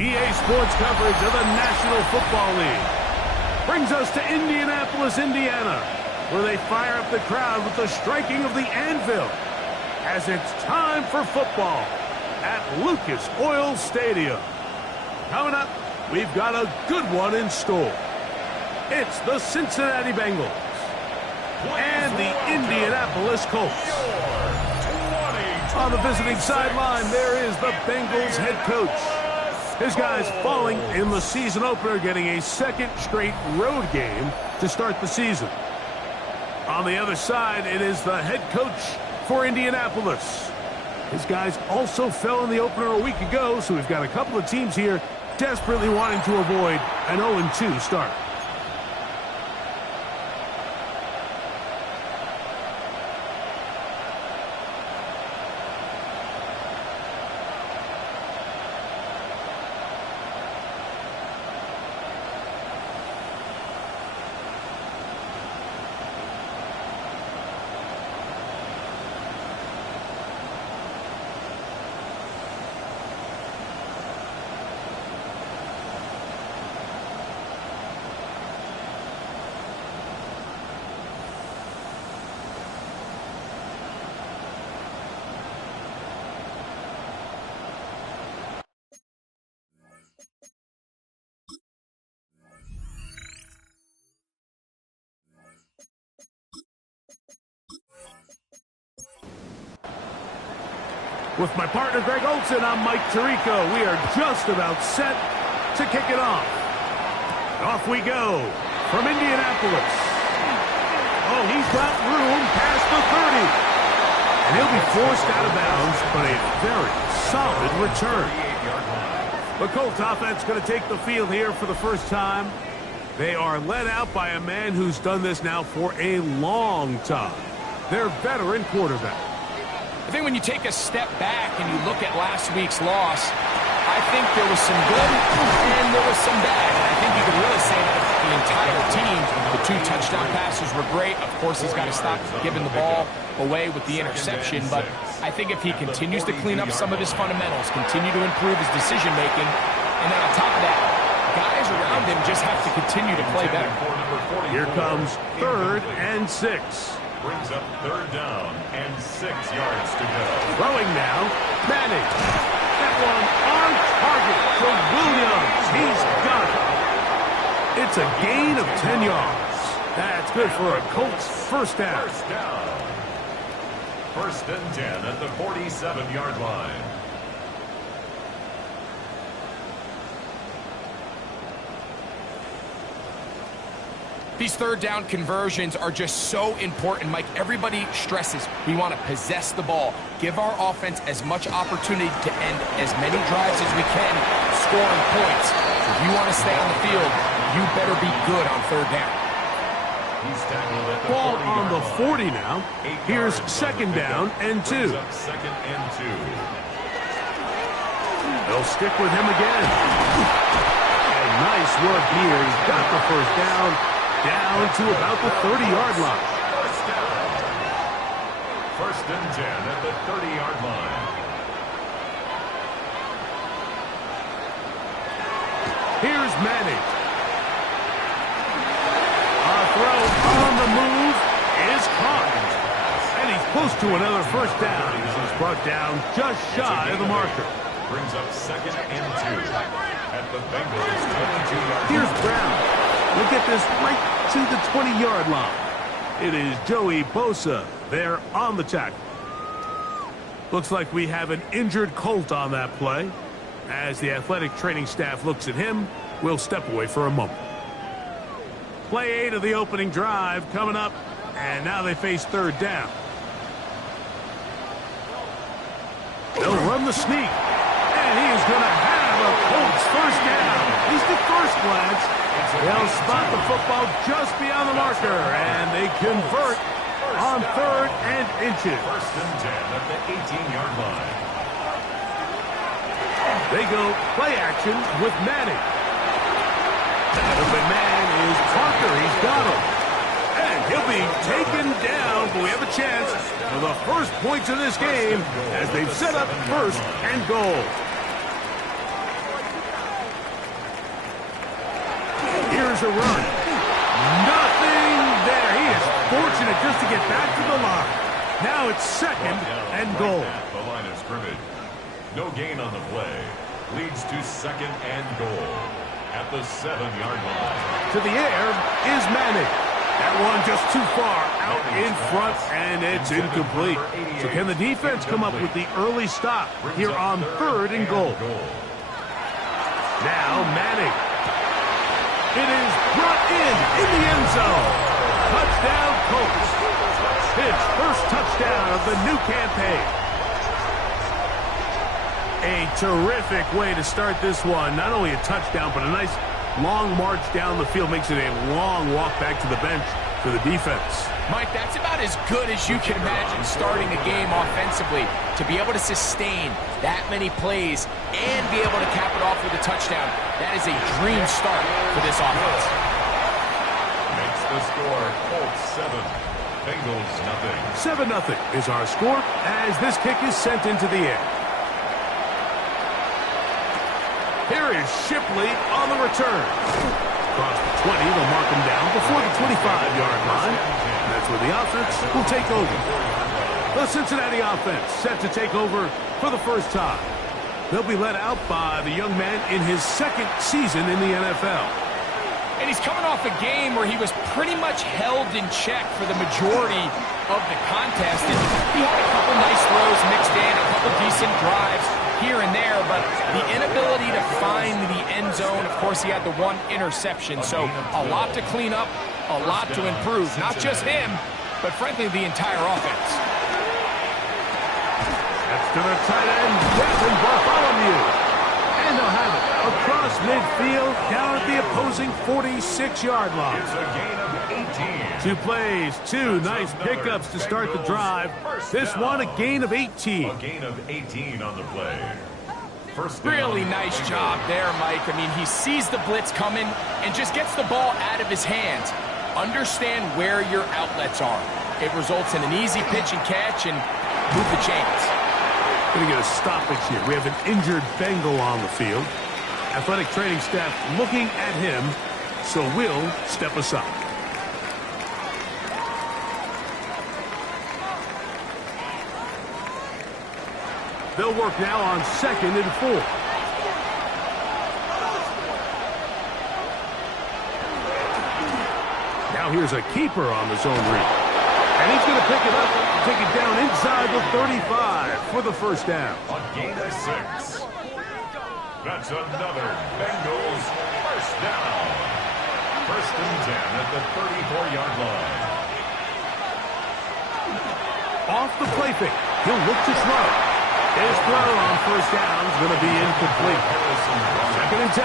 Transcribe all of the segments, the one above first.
EA Sports coverage of the National Football League brings us to Indianapolis, Indiana, where they fire up the crowd with the striking of the anvil as it's time for football at Lucas Oil Stadium. Coming up, we've got a good one in store. It's the Cincinnati Bengals and the Indianapolis Colts. On the visiting sideline, there is the Bengals head coach. His guys falling in the season opener, getting a second straight road game to start the season. On the other side, it is the head coach for Indianapolis. His guys also fell in the opener a week ago, so we've got a couple of teams here desperately wanting to avoid an 0-2 start. With my partner, Greg Olson, I'm Mike Tirico. We are just about set to kick it off. Off we go from Indianapolis. Oh, he's got room past the 30. And he'll be forced out of bounds, but a very solid return. The Colts offense going to take the field here for the first time. They are led out by a man who's done this now for a long time. Their veteran quarterback. I think when you take a step back and you look at last week's loss, I think there was some good and there was some bad. And I think you could really say that the entire team, the 2 touchdown passes were great. Of course, he's got to stop giving the ball away with the interception. But I think if he continues to clean up some of his fundamentals, continue to improve his decision-making, and then on top of that, guys around him just have to continue to play better. Here comes 3rd and 6. Brings up 3rd down and 6 yards to go. Throwing now, Manning. That one on target for Williams. He's got it. It's a gain of 10 yards. That's good for a Colts first down. First down. 1st and 10 at the 47-yard line. These 3rd down conversions are just so important, Mike. Everybody stresses we want to possess the ball, give our offense as much opportunity to end as many drives as we can, scoring points. So if you want to stay on the field, you better be good on 3rd down. Ball on the 40 now. Here's 2nd down and 2. 2nd and 2. They'll stick with him again. And nice work here. He's got the first down. Down to about the 30-yard line. First down. 1st and 10 at the 30-yard line. Here's Manning. A throw on the move is caught. And he's close to another first down. He's brought down just shy of the marker. Brings up 2nd and 2 at the Bengals 22-yard line. Here's Brown. Look at this right to the 20-yard line. It is Joey Bosa there on the tackle. Looks like we have an injured Colt on that play. As the athletic training staff looks at him, we'll step away for a moment. Play 8 of the opening drive coming up, and now they face 3rd down. They'll run the sneak, and he is going to have the Colts first down. At least at first glance, they'll spot the football just beyond the marker, and they convert on 3rd and inches. First and 10 at the 18-yard line. They go play action with Manning. The open man is Parker. He's got him. And he'll be taken down, but we have a chance for the first points of this game as they've set up 1st and goal. Here's a run. Nothing there. He is fortunate just to get back to the line. Now it's 2nd and goal. At the line of scrimmage. No gain on the play. Leads to 2nd and goal at the 7-yard line. To the air is Manning. That one just too far out in front, and it's incomplete. So can the defense come up with the early stop here on 3rd and goal? Now Manning. It is brought in the end zone. Touchdown Colts. His first touchdown of the new campaign. A terrific way to start this one. Not only a touchdown, but a nice long march down the field. Makes it a long walk back to the bench for the defense. Mike, that's about as good as you can imagine starting a game offensively. To be able to sustain that many plays and be able to cap it off with a touchdown, that is a dream start for this offense. Makes the score Colts 7, Bengals nothing. 7-0 is our score as this kick is sent into the air. Here is Sslii on the return. Across the 20, they'll mark him down before the 25-yard line. And that's where the offense will take over. The Cincinnati offense set to take over for the first time. They'll be led out by the young man in his 2nd season in the NFL. And he's coming off a game where he was pretty much held in check for the majority of the contest. And he had a couple nice throws mixed in, a couple decent drives here and there, but the inability to find the end zone, of course, he had the one interception. So a lot to clean up, a lot to improve. Not just him, but frankly, the entire offense. That's to the tight end, Devin Bartholomew. And they'll have it across midfield, down at the opposing 46-yard line. It's a gain of 18. 2 plays, 2 nice pickups to start the drive. This one, a gain of 18. A gain of 18 on the play. First down. Really nice job there, Mike. I mean, he sees the blitz coming and just gets the ball out of his hands. Understand where your outlets are. It results in an easy pitch and catch and move the chains. Going to get a stoppage here. We have an injured Bengal on the field. Athletic training staff looking at him, so we'll step aside. They'll work now on 2nd and 4. Now here's a keeper on the zone read. And he's going to pick it up, take it down inside the 35 for the first down. A gain of 6. That's another Bengals first down. First and 10 at the 34-yard line. Off the play fake. He'll look to throw. His throw on first down is going to be incomplete. 2nd and 10.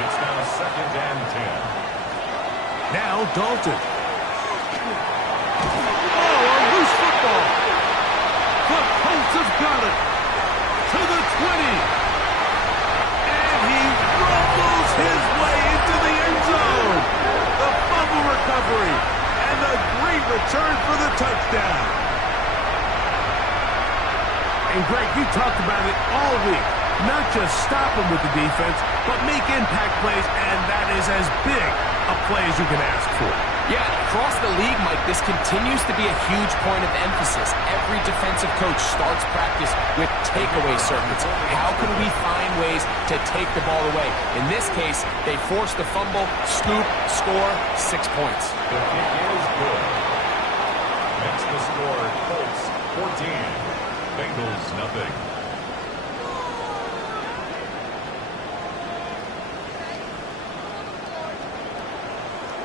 It's now 2nd and 10. Now Dalton. Oh, a loose football. The Colts have got it. To the 20. And he rumbles his way into the end zone. The fumble recovery. And a great return for the touchdown. And Greg, you talked about it all week. Not just stop him with the defense, but make impact plays, and that is as big a play as you can ask for. Yeah, across the league, Mike, this continues to be a huge point of emphasis. Every defensive coach starts practice with takeaway circuits. How can we find ways to take the ball away? In this case, they force the fumble, scoop, score, 6 points. The kick is good. Makes the score Colts 14, Bengals nothing.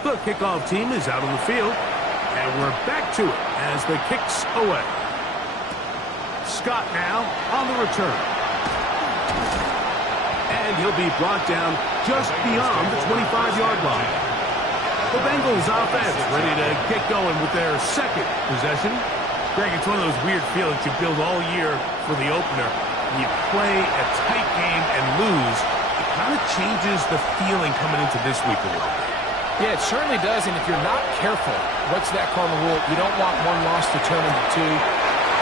The kickoff team is out on the field, and we're back to it as the kick's away. Scott now on the return. and he'll be brought down just beyond the 25-yard line. The Bengals offense ready to get going with their second possession. Greg, it's one of those weird feelings you build all year for the opener. You play a tight game and lose, it kind of changes the feeling coming into this week a little bit. Yeah, it certainly does, and if you're not careful, what's that cardinal rule? You don't want one loss to turn into two.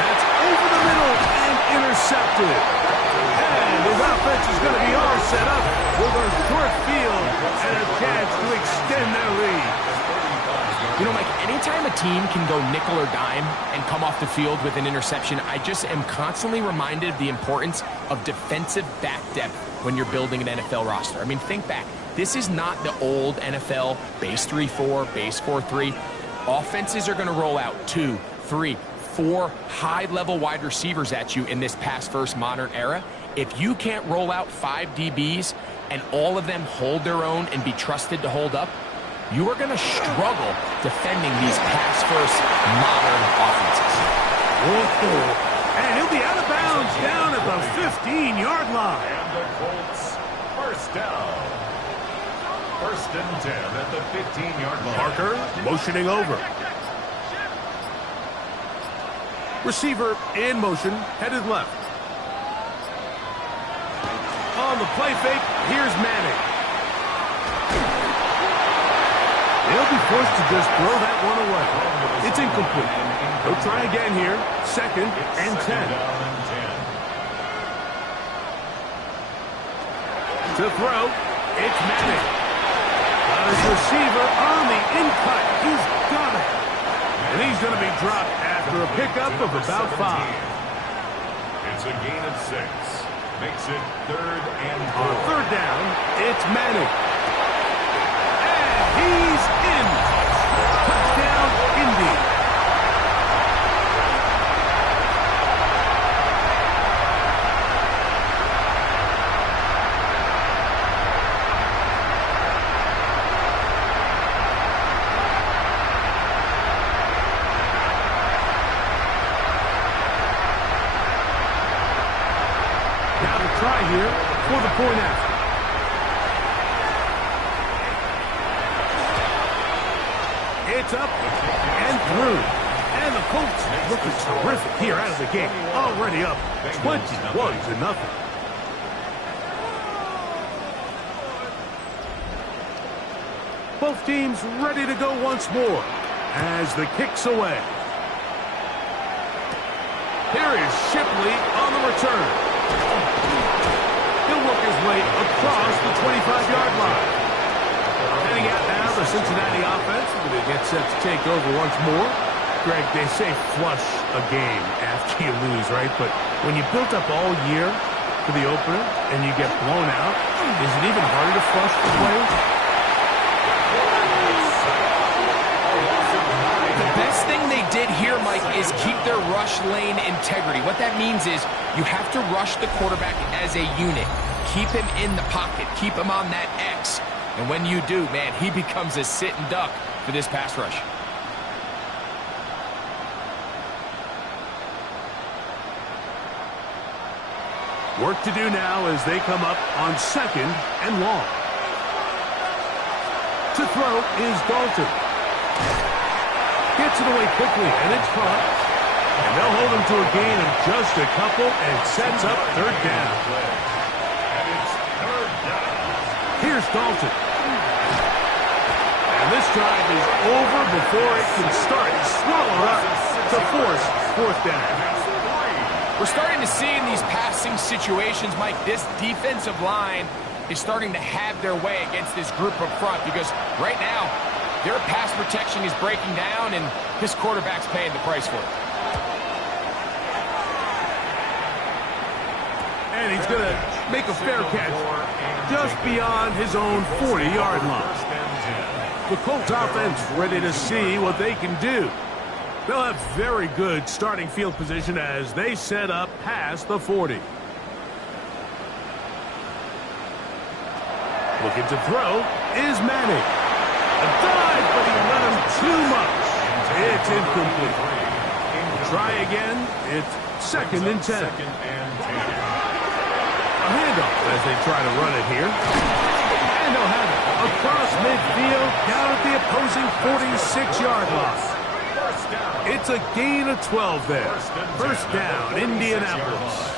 That's over the middle and intercepted. And his offense is going to be all set up with a short field and a chance to extend their lead. You know, Mike, anytime a team can go nickel or dime and come off the field with an interception, I just am constantly reminded of the importance of defensive back depth when you're building an NFL roster. I mean, think back. This is not the old NFL base 3-4, base 4-3. Offenses are going to roll out 2, 3, 4 high-level wide receivers at you in this pass-first modern era. If you can't roll out 5 DBs and all of them hold their own and be trusted to hold up, you are going to struggle defending these pass-first modern offenses. And he'll be out of bounds down at the 15-yard line. And the Colts, first down. First and 10 at the 15-yard line. Parker motioning over. Receiver in motion, headed left. On the play fake, here's Manning. They'll be forced to just throw that one away. It's incomplete. They'll try again here. Second and 10. To throw, it's Manning. Got his receiver on the in-cut. He's got it. And he's going to be dropped after a pickup of about 5. It's a gain of 6. Makes it 3rd and 4. On 3rd down, it's Manning. And he's in. Touchdown, Indy. Try here for the point after. It's up and through. And the Colts looking terrific here out of the game. Already up 21-0. Both teams ready to go once more as the kick's away. Here is Sslii on the return. He'll work his way across the 25-yard line. Heading out now, the Cincinnati offense going to get set to take over once more. Greg, they say flush a game after you lose, right? But when you built up all year for the opener and you get blown out, is it even harder to flush the players? The best thing they did here, Mike, is keep their rush lane integrity. What that means is you have to rush the quarterback as a unit. Keep him in the pocket. Keep him on that X. And when you do, man, he becomes a sit and duck for this pass rush. Work to do now as they come up on 2nd and long. To throw is Dalton. Gets it away quickly, and it's caught. And they'll hold him to a gain of just a couple and sets up 3rd down. And it's 3rd down. Here's Dalton. And this drive is over before it can start. Swallowed up to force 4th down. We're starting to see in these passing situations, Mike, this defensive line is starting to have their way against this group up front because right now, their pass protection is breaking down, and this quarterback's paying the price for it. And he's going to make a fair catch just beyond his own 40-yard line. The Colts offense ready to see what they can do. They'll have very good starting field position as they set up past the 40. Looking to throw is Manning. A dive, but he let him too much. It's incomplete. Try again. It's 2nd and 10. A handoff as they try to run it here. And they'll have it across midfield down at the opposing 46-yard line. It's a gain of 12 there. First down, Indianapolis.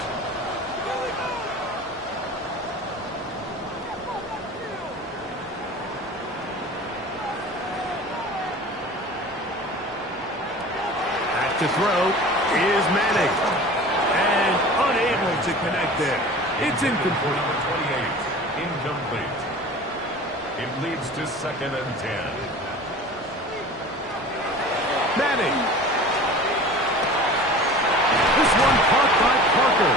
Back to throw is Manning. And unable to connect there. It's incomplete. Number 28, incomplete. It leads to 2nd and 10. Manning. This one caught by Parker.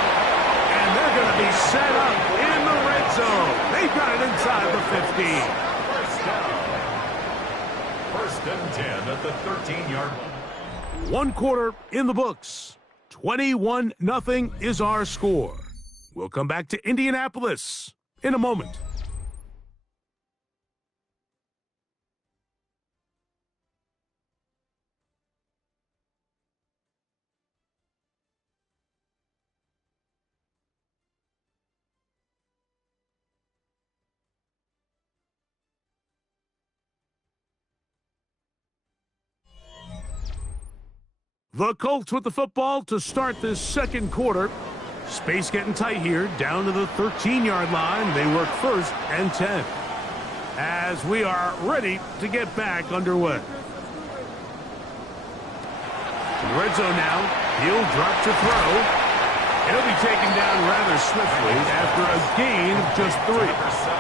And they're going to be set up in the red zone. They've got it inside the 15. First down. 1st and 10 at the 13-yard line. 1 quarter in the books. 21-0 is our score. We'll come back to Indianapolis in a moment. The Colts with the football to start this 2nd quarter. Space getting tight here, down to the 13-yard line. They work 1st and 10. As we are ready to get back underway. In the red zone now, he'll drop to throw. It'll be taken down rather swiftly after a gain of just 3. Number 17.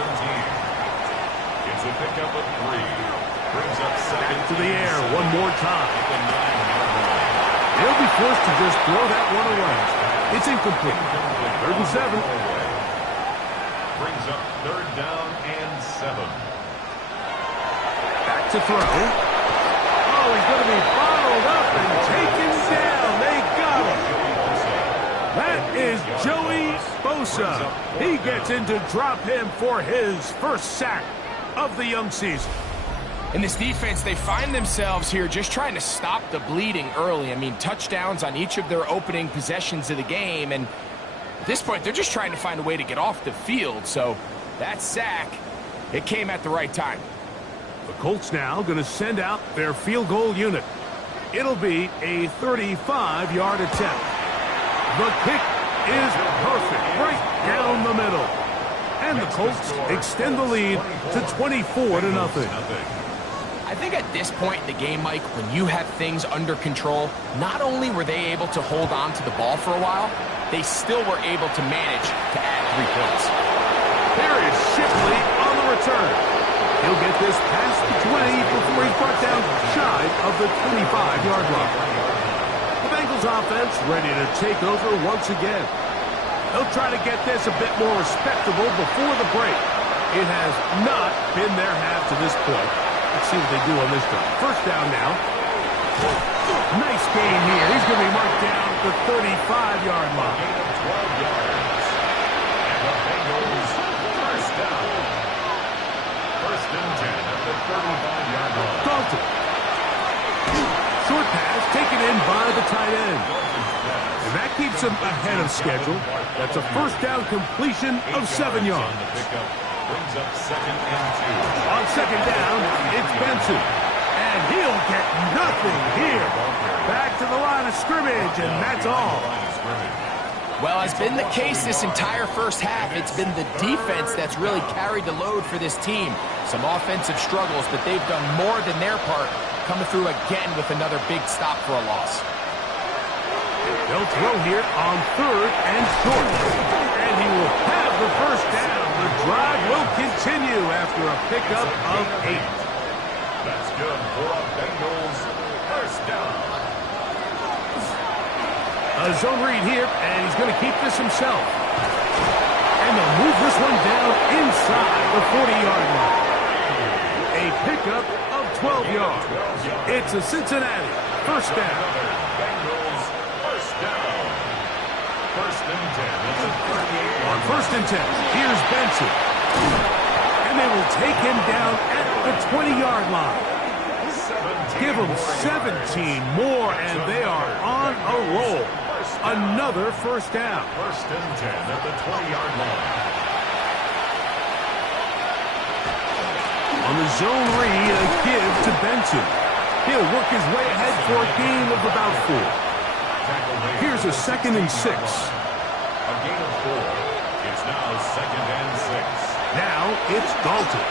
It's a pickup of 3. Brings up 2nd to the air one more time. At the 9-yard line. He'll be forced to just throw that one away. It's incomplete. 3rd and 7. Brings up 3rd down and 7. Back to throw. Oh, he's going to be bottled up and taken down. They got him. That is Joey Bosa. He gets in to drop him for his 1st sack of the young season. In this defense, they find themselves here just trying to stop the bleeding early. I mean, touchdowns on each of their opening possessions of the game. And at this point, they're just trying to find a way to get off the field. So that sack, it came at the right time. The Colts now going to send out their field goal unit. It'll be a 35-yard attempt. The kick is perfect, right down the middle. And the Colts extend the lead to 24-0. I think at this point in the game, Mike, when you have things under control, not only were they able to hold on to the ball for a while, they still were able to manage to add 3 points. There is Shipley on the return. He'll get this past the 20 before he's brought down shy of the 25-yard line. The Bengals offense ready to take over once again. They'll try to get this a bit more respectable before the break. It has not been their half to this point. Let's see what they do on this drive. 1st down now. Nice gain here. He's going to be marked down at the 35-yard line. 12 yards. And the Bengals 1st down. 1st and 10 at the 35-yard line. Dalton. Short pass taken in by the tight end. And that keeps him ahead of schedule. That's a 1st down completion of 7 yards. Brings up 2nd and 2. On 2nd down, it's Benson. And he'll get nothing here. Back to the line of scrimmage, and that's all. Well, as been the case this entire 1st half, it's been the defense that's really carried the load for this team. Some offensive struggles, but they've done more than their part, coming through again with another big stop for a loss. They'll throw here on 3rd and short. And he will have the 1st down. The drive will continue after a pickup of 8. That's good for a Bengals 1st down. A zone read here, and he's going to keep this himself. And they'll move this one down inside the 40-yard line. A pickup of 12 yards. It's a Cincinnati 1st down. Bengals 1st down. 1st and 10. It's a 38. On 1st and 10, here's Benson. And they will take him down at the 20-yard line. Give them 17 more, and they are on a roll. another first down. First and 10 at the 20-yard line. On the zone read, a give to Benson. He'll work his way ahead for a gain of about 4. Here's a 2nd and 6. A gain of 4. It's now 2nd and 6. Now it's Dalton.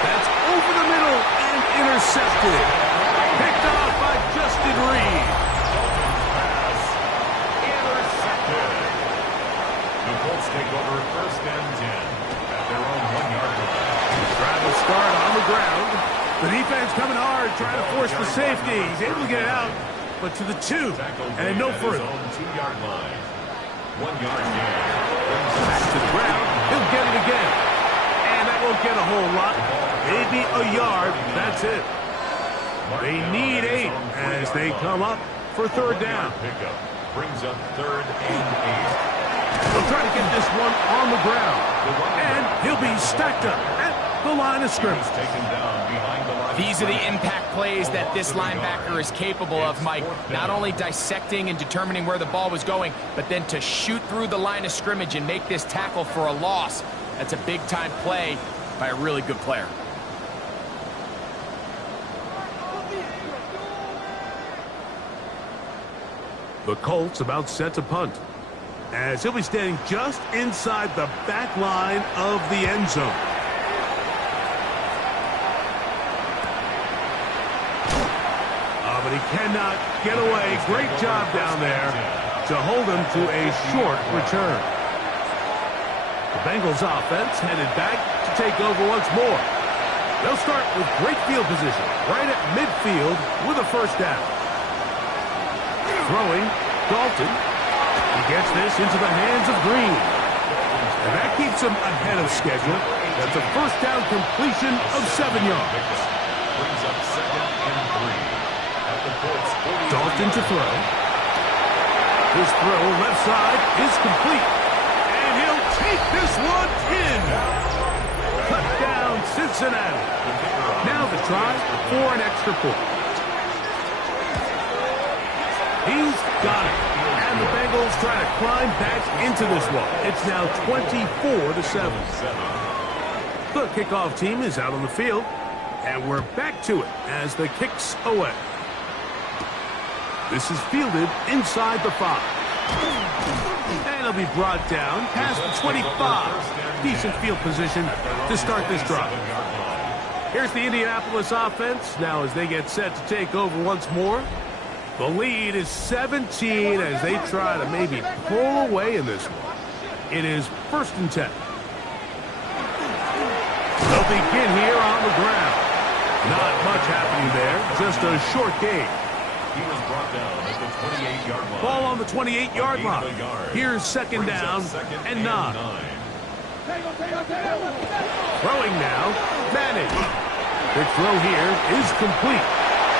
That's over the middle and intercepted. Picked off by Justin Reed. Pass intercepted. The Colts take over first and 10 at their own 1-yard line. Trying to start on the ground. The defense coming hard, trying to force the safety. He's able to get it out, but to the 2 and no further. 2-yard line. 1-yard gain. Back to the ground. He'll get it again. And that won't get a whole lot. Maybe a yard. That's it. They need 8 as they come up for third down. Pickup brings up 3rd and 8. They'll try to get this one on the ground. And he'll be stacked up at the line of scrimmage. Taken down behind the line. These are the impact plays that this linebacker is capable of, Mike. Not only dissecting and determining where the ball was going, but then to shoot through the line of scrimmage and make this tackle for a loss. That's a big-time play by a really good player. The Colts about set to punt, as he'll be standing just inside the back line of the end zone. But he cannot get away. Great job down there to hold him to a short return. The Bengals offense headed back to take over once more. They'll start with great field position right at midfield with a first down. Throwing, Dalton. He gets this into the hands of Green. And that keeps him ahead of schedule. That's a first down completion of 7 yards. Brings up 2nd and 3. Dalton to throw. His throw left side is complete. And he'll take this one in. Touchdown, Cincinnati. Now the try for an extra point. He's got it. And the Bengals try to climb back into this one. It's now 24-7. The kickoff team is out on the field. And we're back to it as the kick's away. This is fielded inside the 5. And it'll be brought down past the 25. Decent field position to start this drive. Here's the Indianapolis offense. Now as they get set to take over once more. The lead is 17 as they try to maybe pull away in this one. It is 1st and 10. They'll begin here on the ground. Not much happening there. Just a short gain. He was brought down at the 28-yard line. Ball on the 28-yard line. Here's 2nd down and 9. Throwing now, Manning. The throw here is complete.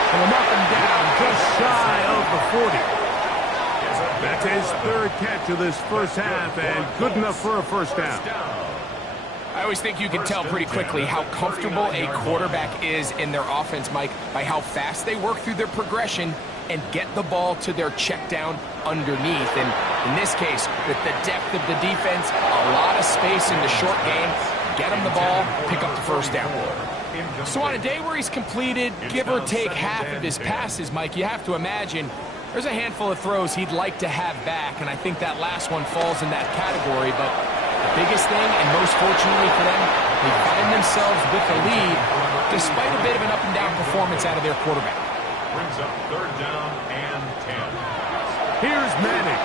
And we'll mark him down just shy of the 40. That's his 3rd catch of this first half and good enough for a first down. I always think you can tell pretty quickly how comfortable a quarterback is in their offense, Mike, by how fast they work through their progression and get the ball to their check down underneath. And in this case, with the depth of the defense, a lot of space in the short game, get him the ball, pick up the first down. So on a day where he's completed, give or take half of his passes, Mike, you have to imagine there's a handful of throws he'd like to have back, and I think that last one falls in that category. But the biggest thing, and most fortunately for them, they find themselves with the lead despite a bit of an up-and-down performance out of their quarterback. Brings up 3rd down and 10. Here's Manning.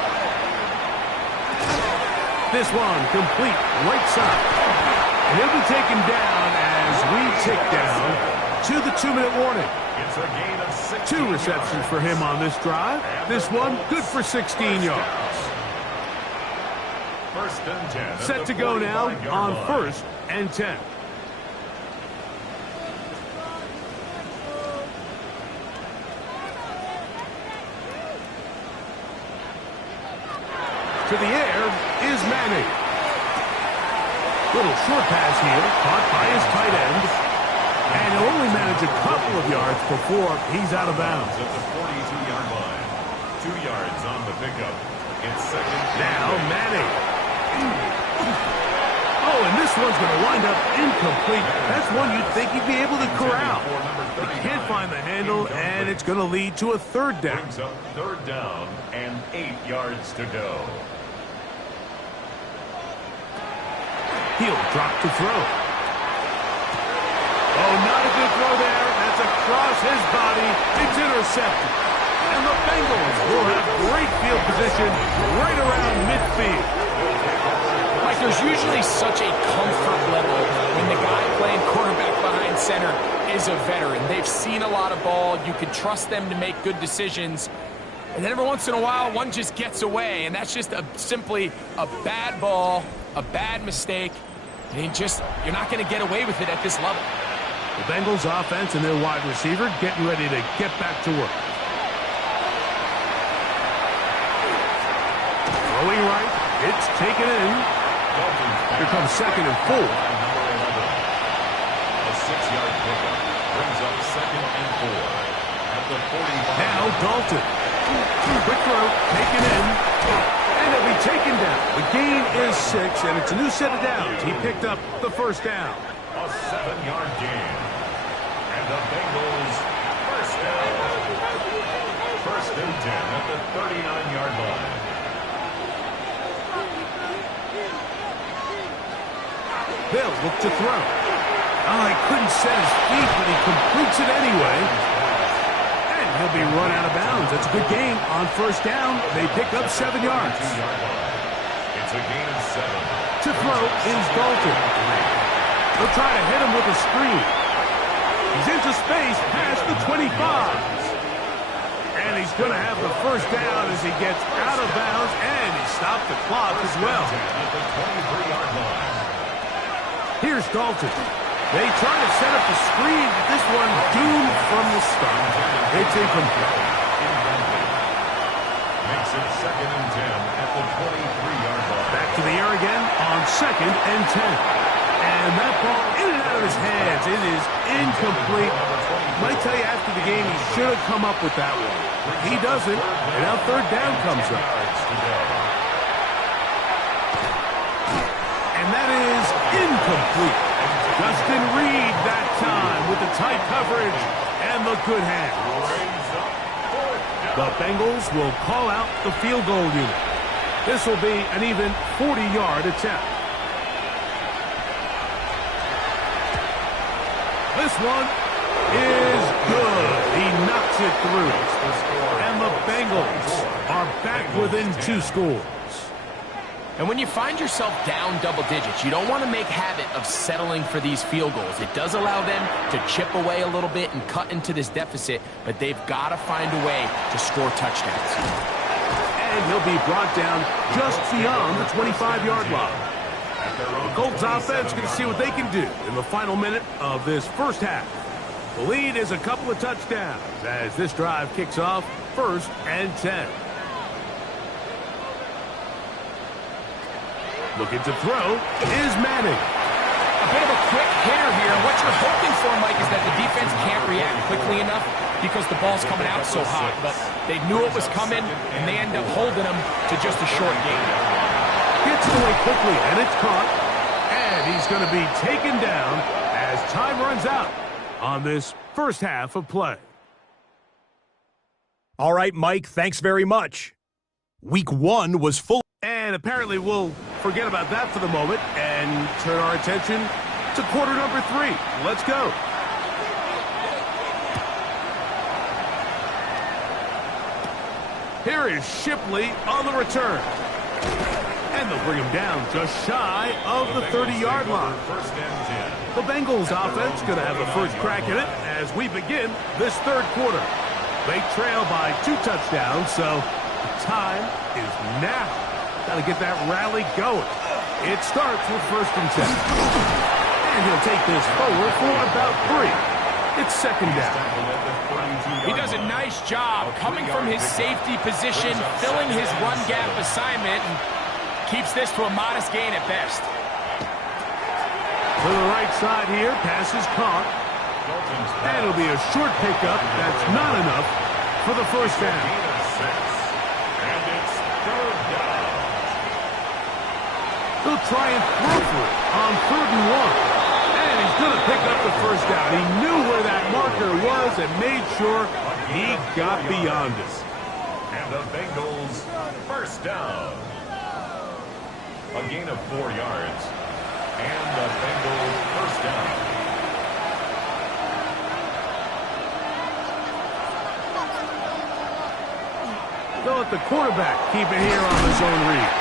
This one complete right side. And he'll be taken down as we tick down to the 2-minute warning. It's a gain of 6. 2 receptions for him on this drive. This one good for 16 yards. 1st and 10. Set to go now on 1st and 10. To the air is Manning. Little short pass here, caught by his tight end. And he'll only manage a couple of yards before he's out of bounds. At the 42-yard line. 2 yards. yards on the pickup. It's second. Now Manning. Oh, and this one's going to wind up incomplete. That's one you'd think he'd be able to corral. He can't find the handle, and it's going to lead to a third down. Brings up third down and 8 yards to go. He'll drop to throw. Oh, not a good throw there. That's across his body. It's intercepted. And the Bengals will have great field position right around midfield. Like, there's usually such a comfort level when the guy playing quarterback behind center is a veteran. They've seen a lot of ball. You can trust them to make good decisions. And then every once in a while, one just gets away. And that's just simply a bad ball, a bad mistake. And you're not going to get away with it at this level. The Bengals offense and their wide receiver getting ready to get back to work. Throwing right. It's taken in. Here comes second and 4. A 6-yard pickup brings up second and 4 at the 45. Now Dalton. Quick throw, taken in. And it'll be taken down. The gain is 6, and it's a new set of downs. He picked up the first down. A 7-yard gain. And the Bengals first down. First and 10 at the 39-yard line. They'll look to throw. Oh, he couldn't set his feet, but he completes it anyway. And he'll be run out of bounds. That's a good gain on first down. They pick up 7 yards. It's a gain of 7. To throw is Dalton. They'll try to hit him with a screen. He's into space past the 25. And he's going to have the first down as he gets out of bounds, and he stopped the clock as well. At the 23-yard line. Here's Dalton. They try to set up the screen, but this one doomed from the start. It's incomplete. Makes it second and 10 at the 23-yard line. Back to the air again on second and 10. And that ball in and out of his hands. It is incomplete. Might tell you after the game he should have come up with that one. He doesn't, and now third down comes up. And that is incomplete. Justin Reed that time with the tight coverage and the good hands. The Bengals will call out the field goal unit. This will be an even 40-yard attempt. This one is good. He knocks it through. And the Bengals are back within 2 scores. And when you find yourself down double digits, you don't want to make habit of settling for these field goals. It does allow them to chip away a little bit and cut into this deficit, but they've got to find a way to score touchdowns. And he'll be brought down just beyond the 25-yard line. The Colts offense going to see what they can do in the final minute of this first half. The lead is a couple of touchdowns as this drive kicks off first and 10. Looking to throw is Manning. A bit of a quick hitter here. What you're hoping for, Mike, is that the defense can't react quickly enough because the ball's coming out so hot. But they knew it was coming, and they end up holding them to just a short gain. Gets it away quickly, and it's caught. And he's going to be taken down as time runs out on this first half of play. All right, Mike, thanks very much. Week 1 was full. And apparently we'll forget about that for the moment and turn our attention to quarter number 3. Let's go. Here is Sslii on the return. And they'll bring him down just shy of the 30-yard line. First and 10. The Bengals offense going to have the first crack at it as we begin this third quarter. They trail by 2 touchdowns, so the time is now. Got to get that rally going. It starts with first and 10. And he'll take this forward for about 3. It's second down. He does a nice job coming from his safety position, filling his run gap assignment, and keeps this to a modest gain at best. To the right side here, pass is caught. And it'll be a short pickup. That's not enough for the first down. third down. They'll try and throw for it on 3rd and 1. And he's going to pick up the first down. He knew where that marker was and made sure he got beyond it. And the Bengals first down. A gain of 4 yards. And the Bengals first down. They'll let the quarterback keep it here on his own read.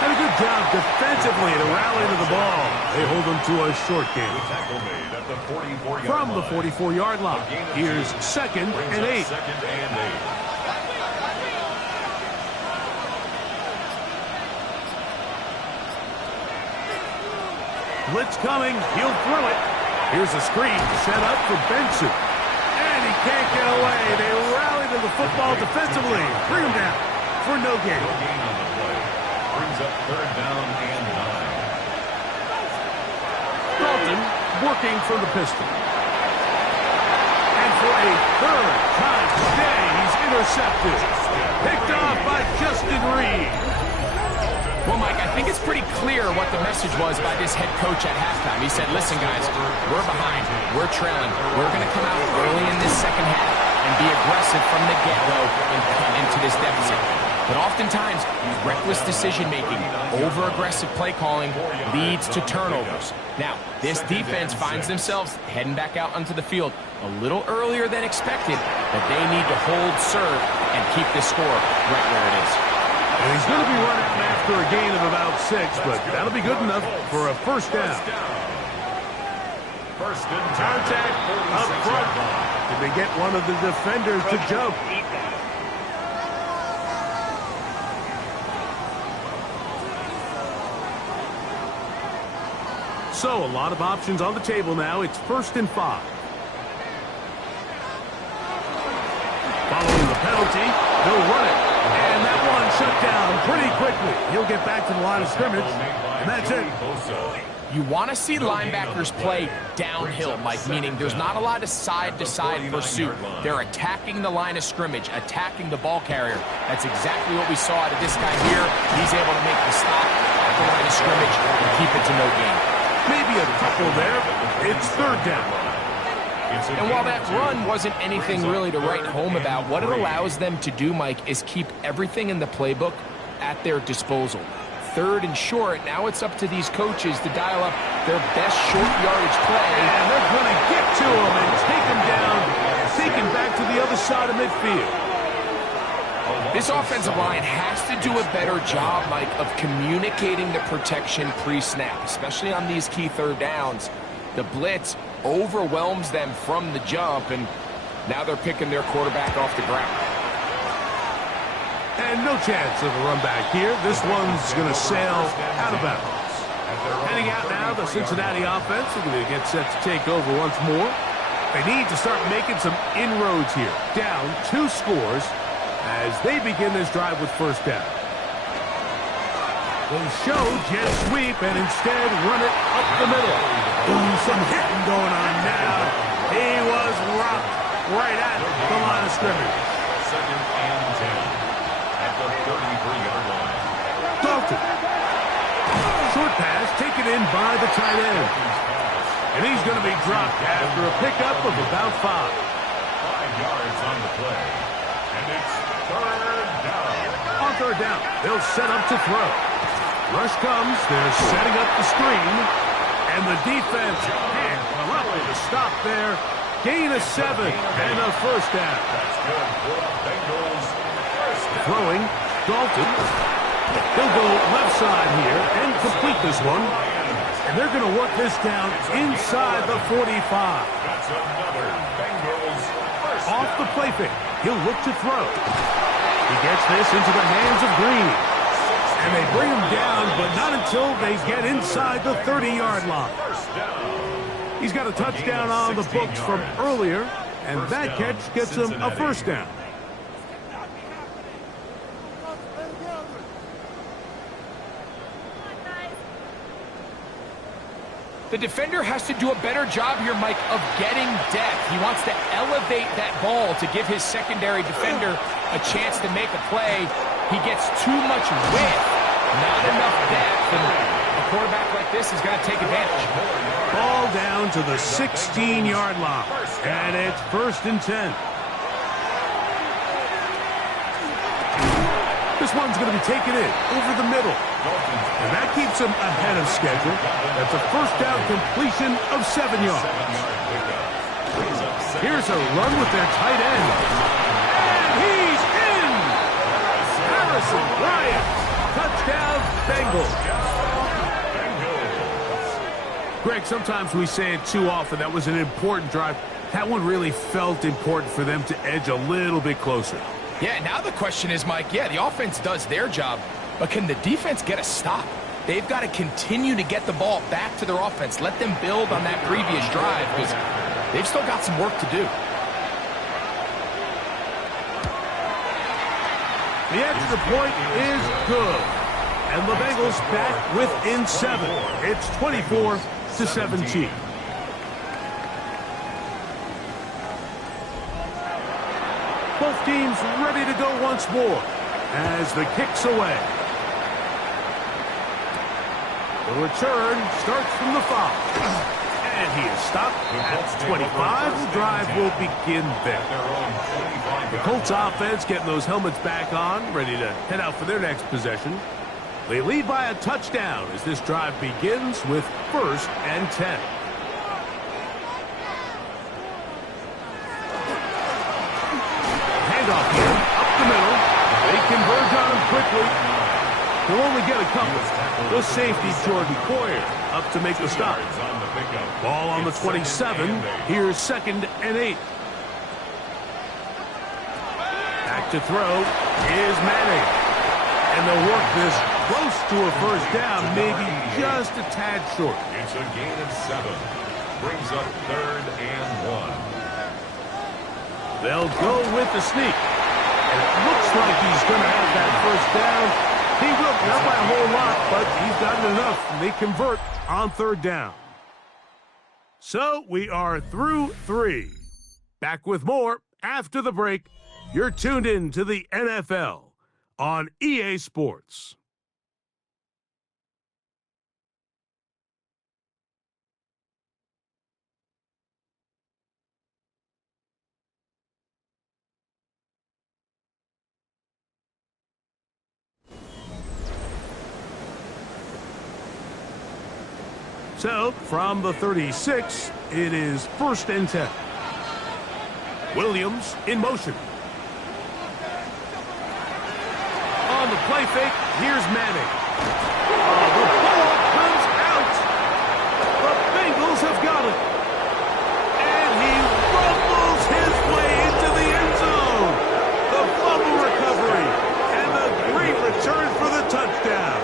And a good job defensively to rally to the ball. They hold them to a short game. Tackle made at the 44-yard From the line. 44-yard line, here's 2nd Brings and up 8. 2nd and 8. Blitz coming. He'll throw it. Here's a screen set up for Benson. And he can't get away. They rally to the football defensively. Bring him down for no gain. No gain on the play. Brings up 3rd down and 9. Dalton working from the pistol. And for a 3rd time today, he's intercepted. Picked off by Justin Reed. Well, Mike, I think it's pretty clear what the message was by this head coach at halftime. He said, listen, guys, we're behind. We're trailing. We're going to come out early in this second half and be aggressive from the get-go and cut into this deficit. But oftentimes, reckless decision-making, over-aggressive play calling leads to turnovers. Now, this defense finds themselves heading back out onto the field a little earlier than expected, but they need to hold serve and keep this score right where it is. And he's going to be running out after a gain of about 6, but that'll be good enough for a first down. First and 10. Contact up front. Did they get one of the defenders to jump? So, a lot of options on the table now. It's 1st and 5. Following the penalty, they'll run it. And that one shut down pretty quickly. He'll get back to the line of scrimmage, and that's it. You want to see linebackers play downhill, Mike, meaning there's not a lot of side-to-side pursuit. They're attacking the line of scrimmage, attacking the ball carrier. That's exactly what we saw out of this guy here. He's able to make the stop at the line of scrimmage and keep it to no gain. Maybe a couple there. It's 3rd down. And while that run wasn't anything really to write home about, what it allows them to do, Mike, is keep everything in the playbook at their disposal. 3rd and short, now it's up to these coaches to dial up their best short yardage play. And they're going to get to him and take him down, take him back to the other side of midfield. This offensive line has to do a better job, Mike, of communicating the protection pre-snap, especially on these key 3rd downs. The blitz overwhelms them from the jump, and now they're picking their quarterback off the ground. And no chance of a run back here. This one's going to sail out of bounds. Heading out now, the Cincinnati offense are going to get set to take over once more. They need to start making some inroads here. Down 2 scores as they begin this drive with 1st down. They show jet sweep and instead run it up the middle. Ooh, some hitting going on now. He was rocked right at the line of scrimmage. 2nd and 10 at the 33-yard line. Dalton. Short pass taken in by the tight end. And he's going to be dropped after a pickup of about 5. 5 yards on the play. And it's 3rd down. On 3rd down, they'll set up to throw. Rush comes, they're setting up the screen, and the defense can't come up with a stop there. Gain of 7 and a first down. That's good for the Bengals. First down. Throwing, Dalton. He'll go left side here and complete this one. And they're going to work this down inside the 45. That's another Bengals first down. Off the play fake, he'll look to throw. He gets this into the hands of Green. And they bring him down, but not until they get inside the 30-yard line. He's got a touchdown on the books from earlier, and that catch gets him a first down. The defender has to do a better job here, Mike, of getting depth. He wants to elevate that ball to give his secondary defender a chance to make a play. He gets too much width, not enough depth, and a quarterback like this is going to take advantage. Ball down to the 16-yard line, and it's 1st and 10. This one's going to be taken in over the middle, and that keeps him ahead of schedule. That's a first down completion of 7 yards. Here's a run with their tight end, and he's in! Harrison Bryant, touchdown Bengals. Greg, sometimes we say it too often. That was an important drive. That one really felt important for them to edge a little bit closer. Yeah, now the question is, Mike, yeah, the offense does their job, but can the defense get a stop? They've got to continue to get the ball back to their offense. Let them build on that previous drive because they've still got some work to do. The extra point is good. And the Bengals back within 7. It's 24-17. Both teams ready to go once more as the kick's away. The return starts from the 5. And he is stopped at 25. The drive will begin there. The Colts offense getting those helmets back on, ready to head out for their next possession. They lead by a touchdown as this drive begins with 1st and 10. Handoff here, up the middle. They converge on him quickly. He'll only get a couple. The safety, Jordan Poyer, up to make the stop. Ball on the 27. Here's 2nd and 8. Back to throw is Manning. And they'll work this close to a first down, maybe just a tad short. It's a gain of 7. Brings up 3rd and 1. They'll go with the sneak. And it looks like he's going to have that first down. He will, not by a whole lot, but he's gotten enough. And they convert on 3rd down. So we are through 3. Back with more after the break. You're tuned in to the NFL on EA Sports. So, from the 36, it is 1st and 10. Williams in motion. On the play fake, here's Manning. The ball comes out. The Bengals have got it. And he rumbles his way into the end zone. The fumble recovery. And the great return for the touchdown.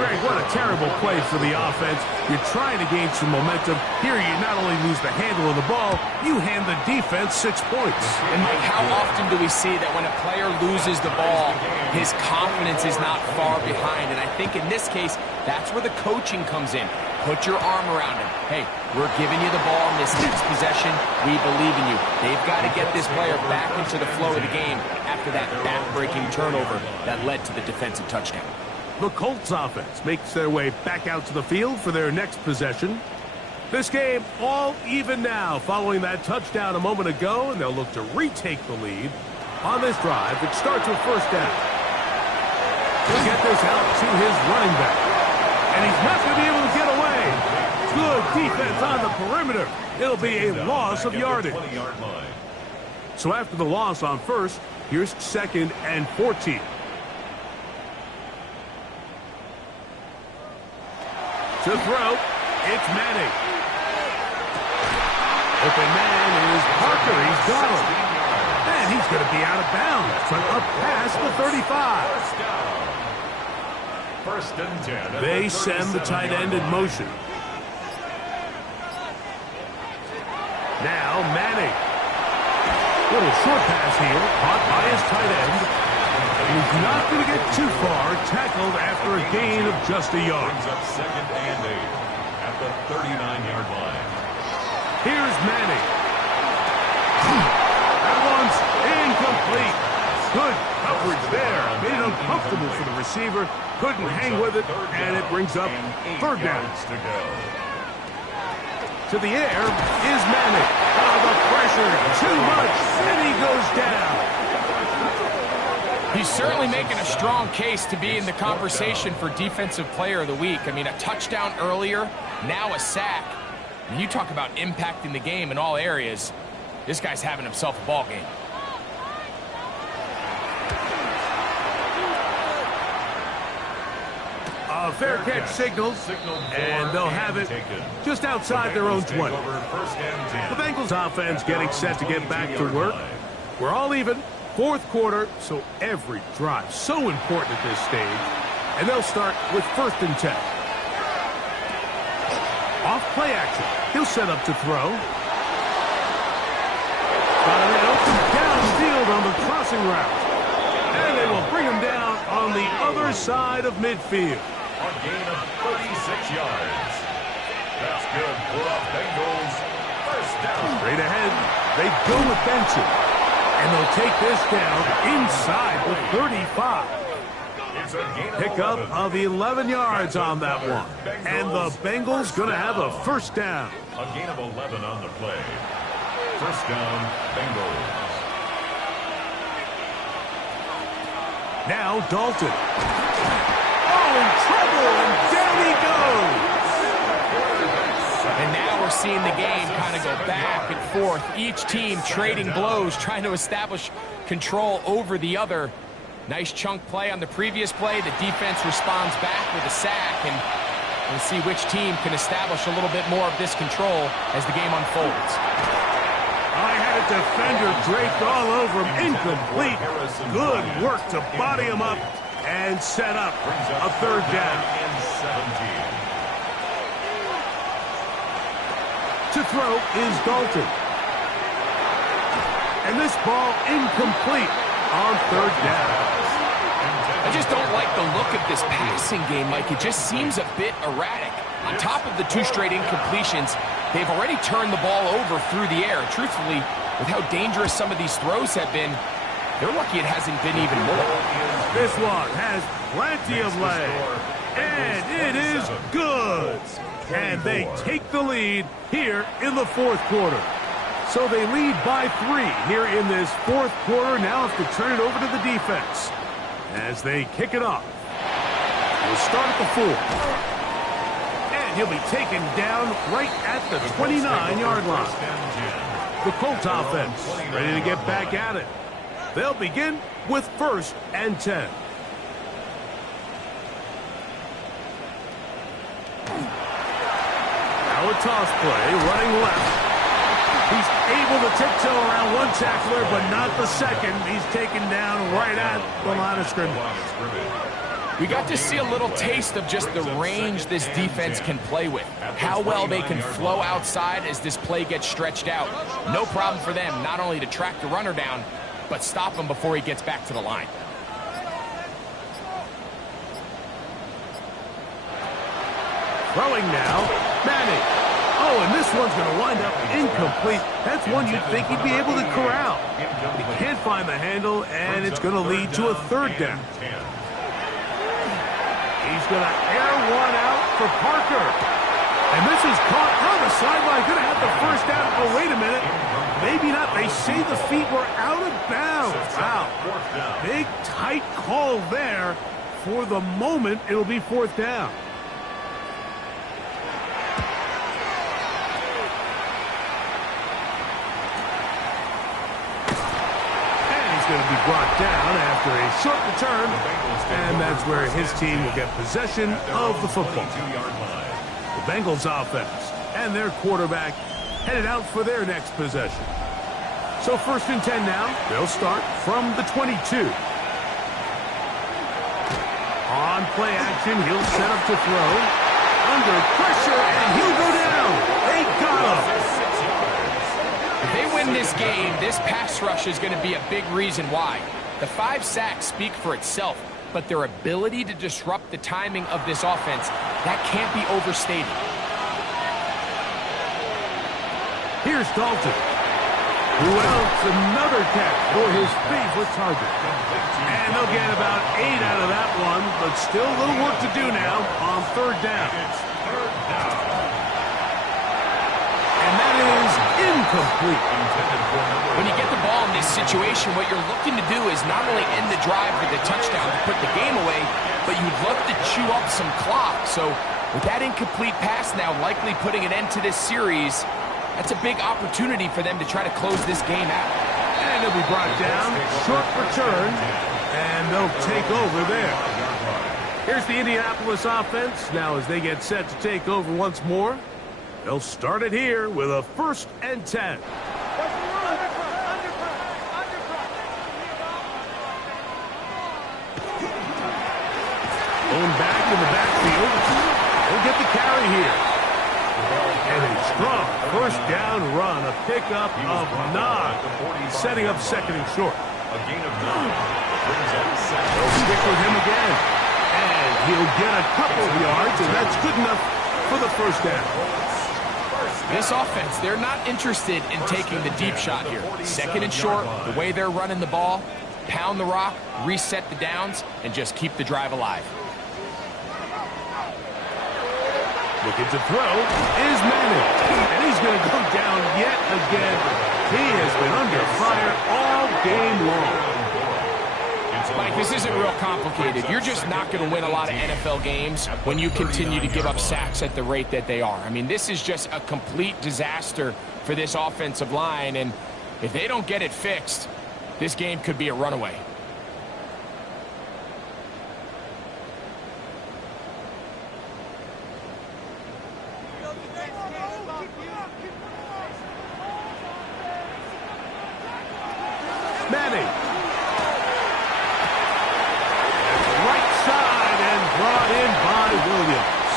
Greg, what a terrible play for the offense. You're trying to gain some momentum. Here you not only lose the handle of the ball, you hand the defense 6 points. And Mike, how often do we see that when a player loses the ball, his confidence is not far behind? And I think in this case, that's where the coaching comes in. Put your arm around him. Hey, we're giving you the ball in this next possession. We believe in you. They've got to get this player back into the flow of the game after that back-breaking turnover that led to the defensive touchdown. The Colts offense makes their way back out to the field for their next possession. This game all even now following that touchdown a moment ago, and they'll look to retake the lead on this drive, which starts with 1st down. He'll get this out to his running back, and he's not going to be able to get away. Good defense on the perimeter. It'll be a loss of yardage. So after the loss on 1st, here's 2nd and 14. To throw, it's Manning. Open man is Parker. He's got him. And he's going to be out of bounds, but up past the 35. 1st and 10. They send the tight end in motion. Now Manning. Little short pass here, caught by his tight end. He's not going to get too far, tackled after a gain of just a yard. Brings up 2nd and 8 at the 39-yard line. Here's Manning. That one's incomplete. receiver couldn't hang with it, and it brings up third down. To the air is Manning. Oh, the pressure, too much, and he goes down. He's certainly making a strong case to be in the conversation for Defensive Player of the Week. I mean, a touchdown earlier, now a sack. And you talk about impacting the game in all areas. This guy's having himself a ball game. A fair catch signals, and they'll have it just outside their own 20. The Bengals offense getting set to get back to work. We're all even, fourth quarter, so every drive so important at this stage. And they'll start with 1st and 10. Off play action. He'll set up to throw. Got it open downfield on the crossing route. And they will bring him down on the other side of midfield. A gain of 36 yards. That's good for the Bengals. First down. Straight ahead, they go with Benson. And they'll take this down inside the 35. It's a gain of Pickup 11. of 11 yards on that one. And the Bengals going to have a first down. A gain of 11 on the play. First down, Bengals. Now Dalton. Oh, in trouble, and down he goes. And now we're seeing the game kind of go back and forth. Each team trading blows, trying to establish control over the other. Nice chunk play on the previous play. The defense responds back with a sack, and we'll see which team can establish a little bit more of this control as the game unfolds. I had a defender draped all over him. Incomplete. Good work to body him up and set up a third down. To throw is Dalton. And this ball incomplete on third down. I just don't like the look of this passing game, Mike. It just seems a bit erratic. On top of the 2 straight incompletions, they've already turned the ball over through the air. Truthfully, with how dangerous some of these throws have been, they're lucky it hasn't been even more. This one has plenty of leg. And it is good. And they take the lead here in the fourth quarter. So they lead by 3 here in this fourth quarter. Now have to turn it over to the defense as they kick it off. We'll start at the 4. And he'll be taken down right at the 29-yard line. The Colts offense ready to get back at it. They'll begin with 1st and 10. Now a toss play, running left. He's able to tiptoe around one tackler, but not the second. He's taken down right at the line of scrimmage. We got to see a little taste of just the range this defense can play with. How well they can flow outside as this play gets stretched out. No problem for them not only to track the runner down, but stop him before he gets back to the line. Throwing now, Manning. Oh, and this one's going to wind up incomplete. That's one you'd think he'd be able to corral. He can't find the handle, and it's going to lead to a third down. He's going to air one out for Parker. And this is caught on the sideline. Going to have the first down. Oh, wait a minute. Maybe not. They say the feet were out of bounds. Wow. Big, tight call there. For the moment, it'll be 4th down. Going to be brought down after a short return, and that's where his team will get possession of the football. The Bengals offense and their quarterback headed out for their next possession. So 1st and 10 now. They'll start from the 22. On play action, he'll set up to throw. Under pressure, and he'll go down. They got him. If they win this game, this pass rush is going to be a big reason why. The 5 sacks speak for itself, but their ability to disrupt the timing of this offense, that can't be overstated. Here's Dalton. Who else? Another catch for his favorite target. And they'll get about 8 out of that one, but still a little work to do now on third down. It's third down. And that is incomplete. When you get the ball in this situation, what you're looking to do is not only end the drive with a touchdown to put the game away, but you'd love to chew up some clock. So with that incomplete pass now likely putting an end to this series, that's a big opportunity for them to try to close this game out. And he'll be brought down, short return, and they'll take over there. Here's the Indianapolis offense. Now as they get set to take over once more, they'll start it here with a 1st and 10. Going back in the backfield. They'll get the carry here. And a strong 1st down run, a pickup of 9, setting up 2nd and short. A gain of 9 brings up 2nd. They'll stick with him again. And he'll get a couple of yards, and that's good enough for the 1st down. This offense, they're not interested in taking the deep shot here. 2nd and short, the way they're running the ball, pound the rock, reset the downs, and just keep the drive alive. Looking to throw is Manning. And he's going to go down yet again. He has been under fire all game long. Mike, this isn't real complicated. You're just not going to win a lot of NFL games when you continue to give up sacks at the rate that they are. I mean, this is just a complete disaster for this offensive line, and if they don't get it fixed, this game could be a runaway. Manning. Right side and brought in by Williams.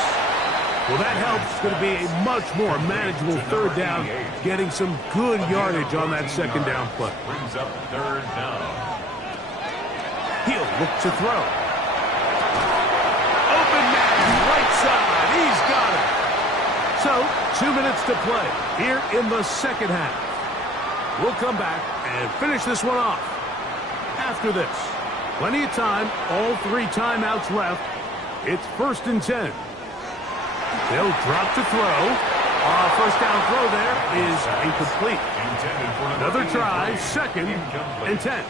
Well, that helps. It's going to be a much more manageable 3rd down, getting some good yardage on that 2nd down play. Brings up 3rd down. He'll look to throw. Open man, right side. He's got it. So, 2 minutes to play here in the 2nd half. We'll come back and finish this one off. After this, plenty of time, all 3 timeouts left. It's 1st and 10. They'll drop to throw. 1st down throw there is incomplete. Another try, 2nd and 10.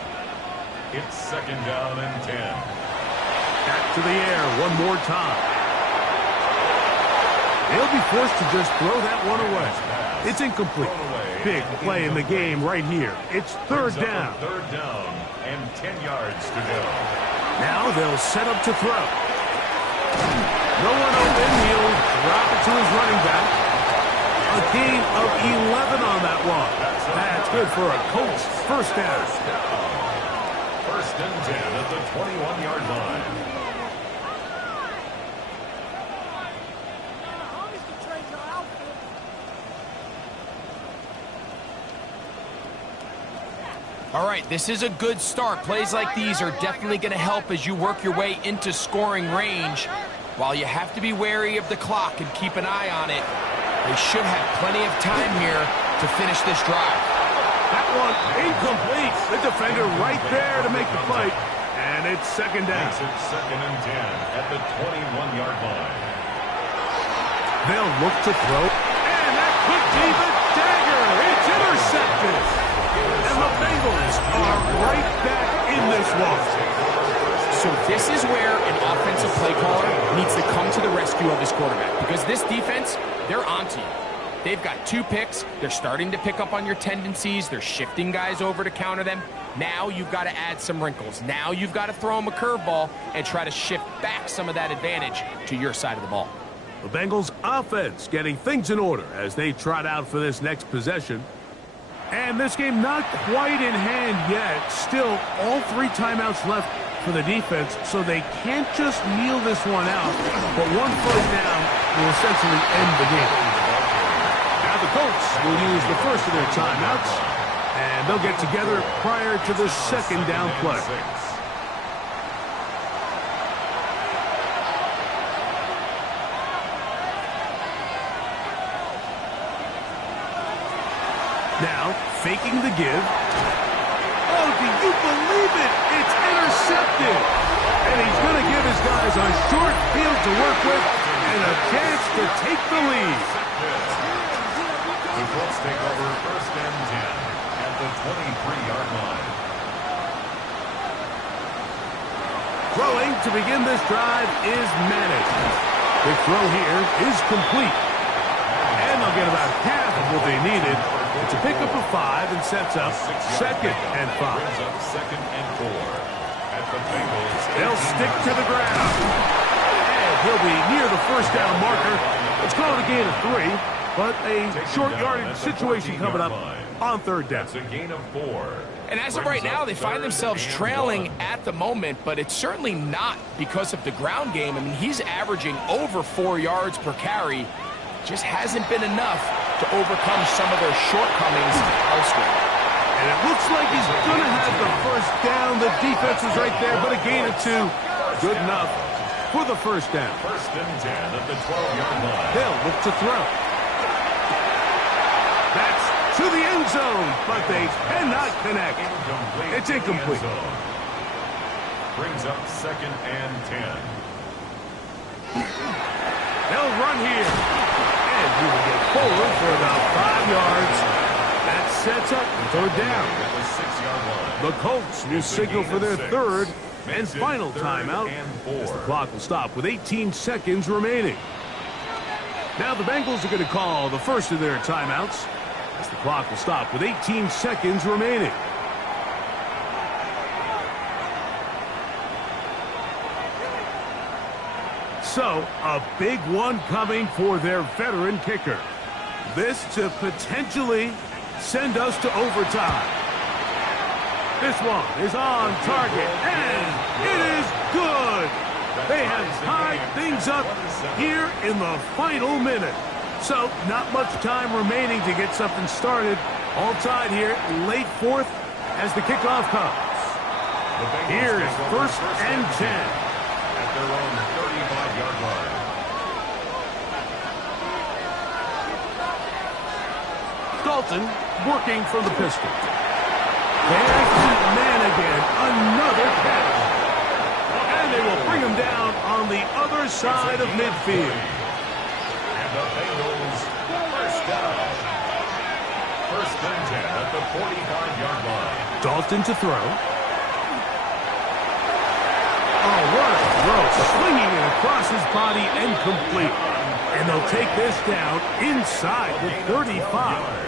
It's 2nd down and 10. Back to the air one more time. They'll be forced to just throw that one away. It's incomplete. Big play in the game right here. It's 3rd down. 3rd down and 10 yards to go. Now they'll set up to throw. No one open. He'll drop it to his running back. A gain of 11 on that one. That's good for a Colts 1st down. 1st and 10 at the 21-yard line. All right, this is a good start. Plays like these are definitely going to help as you work your way into scoring range. While you have to be wary of the clock and keep an eye on it, they should have plenty of time here to finish this drive. That one incomplete. The defender right there to make the fight. And it's 2nd down. Makes it 2nd and 10 at the 21-yard line. They'll look to throw. And that could be the dagger. It's intercepted. And the Bengals are right back in this one. So this is where an offensive play caller needs to come to the rescue of his quarterback. Because this defense, they're onto you. They've got 2 picks. They're starting to pick up on your tendencies. They're shifting guys over to counter them. Now you've got to add some wrinkles. Now you've got to throw them a curveball and try to shift back some of that advantage to your side of the ball. The Bengals offense getting things in order as they trot out for this next possession. And this game not quite in hand yet. Still, all 3 timeouts left for the defense, so they can't just kneel this one out. But 1 first down will essentially end the game. Now the Colts will use the first of their timeouts, and they'll get together prior to the 2nd down play. Now, faking the give. Oh, do you believe it? It's intercepted. And he's going to give his guys a short field to work with and a chance to take the lead. The Colts take over 1st and 10 at the 23-yard line. Throwing to begin this drive is Manning. The throw here is complete. And they'll get about half of what they needed. It's a pickup of 5 and sets up 2nd and 5. Brings up 2nd and 4 at the Bengals. They'll stick to the ground. And he'll be near the 1st down marker. Let's call it a gain of 3, but a short yardage situation coming up on 3rd down. It's a gain of 4. And as of right now, they find themselves trailing at the moment, but it's certainly not because of the ground game. I mean, he's averaging over 4 yards per carry. Just hasn't been enough to overcome some of their shortcomings elsewhere. And it looks like he's going to have the 1st down. The defense is right there, but a gain of 2. Good enough for the 1st down. 1st and 10 at the 12-yard line. They'll look to throw. That's to the end zone, but they cannot connect. It's incomplete. Brings up 2nd and 10. They'll run here. And he will get forward for about 5 yards. That sets up 3rd down. At the 6-yard line. The Colts will signal for their 3rd and final timeout. As the clock will stop with 18 seconds remaining. Now the Bengals are going to call the first of their timeouts. As the clock will stop with 18 seconds remaining. So, a big one coming for their veteran kicker. This to potentially send us to overtime. This one is on target, and it is good. They have tied things up here in the final minute. So, not much time remaining to get something started. All tied here, late 4th as the kickoff comes. Here's 1st and 10. At their own 35-yard line. Dalton working from the pistol. There's the man again. Another catch. And they will bring him down on the other side of midfield. And the Bengals 1st down. 1st and 10 at the 45-yard line. Dalton to throw. Oh, what a throw. Swinging it across his body and complete. And they'll take this down inside the 35.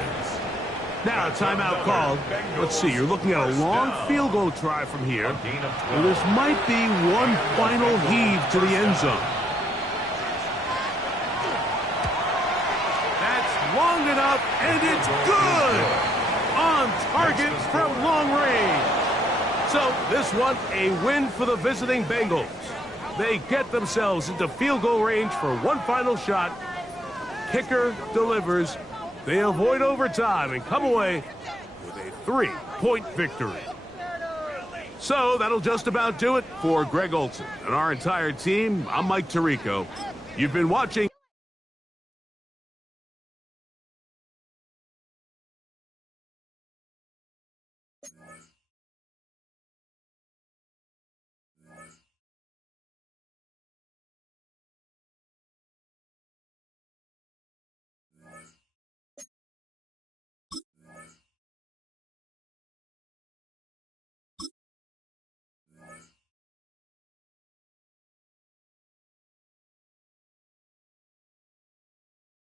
Now a timeout called. Let's see, you're looking at a long field goal try from here. And this might be one final heave to the end zone. That's long enough, and it's good! On target from long range. So this one, a win for the visiting Bengals. They get themselves into field goal range for one final shot. Kicker delivers. They avoid overtime and come away with a 3-point victory. So that'll just about do it for Greg Olsen and our entire team. I'm Mike Tirico. You've been watching.